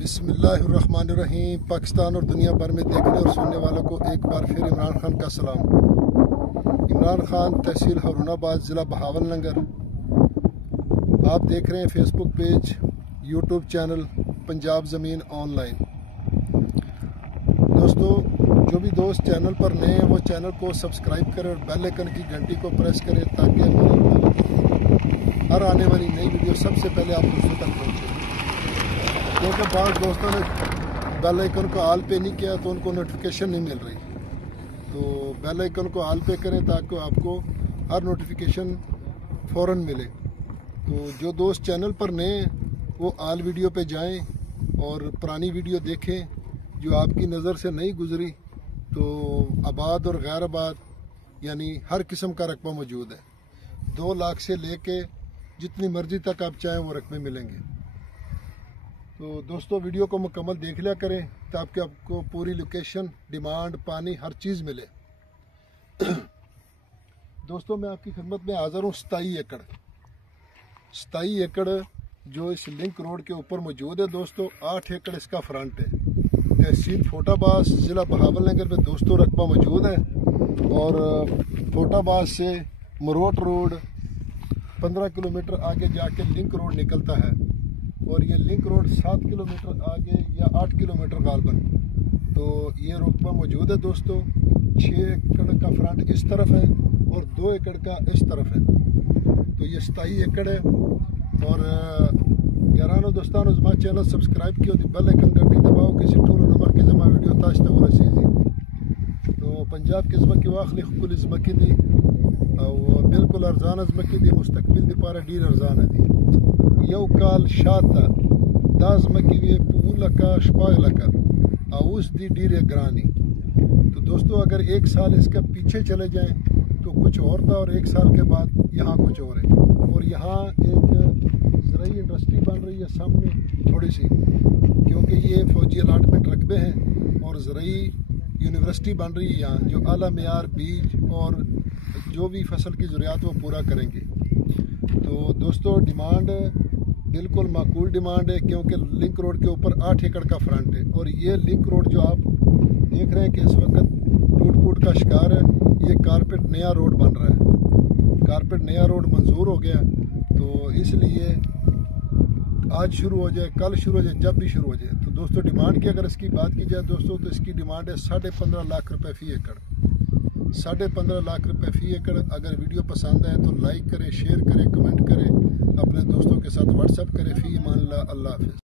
बिस्मिल्लाहिर्रहमानिर्रहीम। पाकिस्तान और दुनिया भर में देखने और सुनने वालों को एक बार फिर इमरान खान का सलाम। इमरान खान, तहसील हारूनाबाद, ज़िला बहावलनगर। आप देख रहे हैं Facebook page, YouTube channel Punjab ज़मीन ऑनलाइन। दोस्तों, जो भी दोस्त चैनल पर नए हैं वो चैनल को सब्सक्राइब करें और बेल आइकन की घंटी को प्रेस करें ताकि हर आने वाली नई वीडियो सबसे पहले आप दोस्तों तक पहुँचे। क्योंकि बाद दोस्तों ने बेल आइकन को ऑल पे नहीं किया तो उनको नोटिफिकेशन नहीं मिल रही। तो बेल आइकन को ऑल पे करें ताकि आपको हर नोटिफिकेशन फ़ौरन मिले। तो जो दोस्त चैनल पर नए हैं वो ऑल वीडियो पे जाएं और पुरानी वीडियो देखें जो आपकी नज़र से नहीं गुजरी। तो आबाद और गैर आबाद यानी हर किस्म का रकबा मौजूद है। 2 लाख से लेके जितनी मर्जी तक आप चाहें वो रकबे मिलेंगे। तो दोस्तों, वीडियो को मुकम्मल देख लिया करें ताकि आपको पूरी लोकेशन, डिमांड, पानी, हर चीज़ मिले। दोस्तों, मैं आपकी खिदमत में हाज़िर हूँ। 27 एकड़ जो इस लिंक रोड के ऊपर मौजूद है दोस्तों। 8 एकड़ इसका फ्रंट है। तहसील फोटाबाज, ज़िला बहावलनगर में दोस्तों रकबा मौजूद है। और फोटाबाज से मरोट रोड 15 किलोमीटर आगे जाके लिंक रोड निकलता है और ये लिंक रोड 7 किलोमीटर आगे या 8 किलोमीटर गालबन। तो ये रकबा मौजूद है दोस्तों। 6 एकड़ का फ्रंट इस तरफ है और 2 एकड़ का इस तरफ है। तो ये 27 एकड़ है। और यारानो दोस्तानो, जमा चैनल सब्सक्राइब किया, बेल आइकन घंटी दबाओ किसी टूल नंबर के जमा वीडियो ताश तक रसीदी। तो पंजाब के जमा की वाखली खुल जमकी दी और बिल्कुल अरजान जमकी दी, मुस्तकबिल दी पारा डीर अरजान दी। यौ काल शाता दाज मकी वे पूलका शपागलका आउस दी डीरे ग्रानी। तो दोस्तों, अगर 1 साल इसका पीछे चले जाएं तो कुछ और था और 1 साल के बाद यहाँ कुछ और है। और यहाँ एक ज़राई इंडस्ट्री बन रही है सामने थोड़ी सी, क्योंकि ये फौजी अलाटमेंट रकबे हैं और ज़राई यूनिवर्सिटी बन रही है यहाँ, जो आला मेयार बीज और जो भी फसल की ज़रूरियात वो पूरा करेंगे। तो दोस्तों, डिमांड बिल्कुल माकूल डिमांड है क्योंकि लिंक रोड के ऊपर 8 एकड़ का फ्रंट है। और ये लिंक रोड जो आप देख रहे हैं कि इस वक्त टूट फूट का शिकार है, ये कारपेट नया रोड बन रहा है। कारपेट नया रोड मंजूर हो गया, तो इसलिए आज शुरू हो जाए, कल शुरू हो जाए, जब भी शुरू हो जाए। तो दोस्तों, डिमांड की अगर इसकी बात की जाए दोस्तों, तो इसकी डिमांड है 15.5 लाख रुपए फ़ी एकड़। 15.5 लाख रुपए फ़ी एकड़। अगर वीडियो पसंद आए तो लाइक करें, शेयर करें, कमेंट करें, अपने दोस्तों के साथ व्हाट्सएप करें। फ़ी मान अल्लाह हाफ़िज़।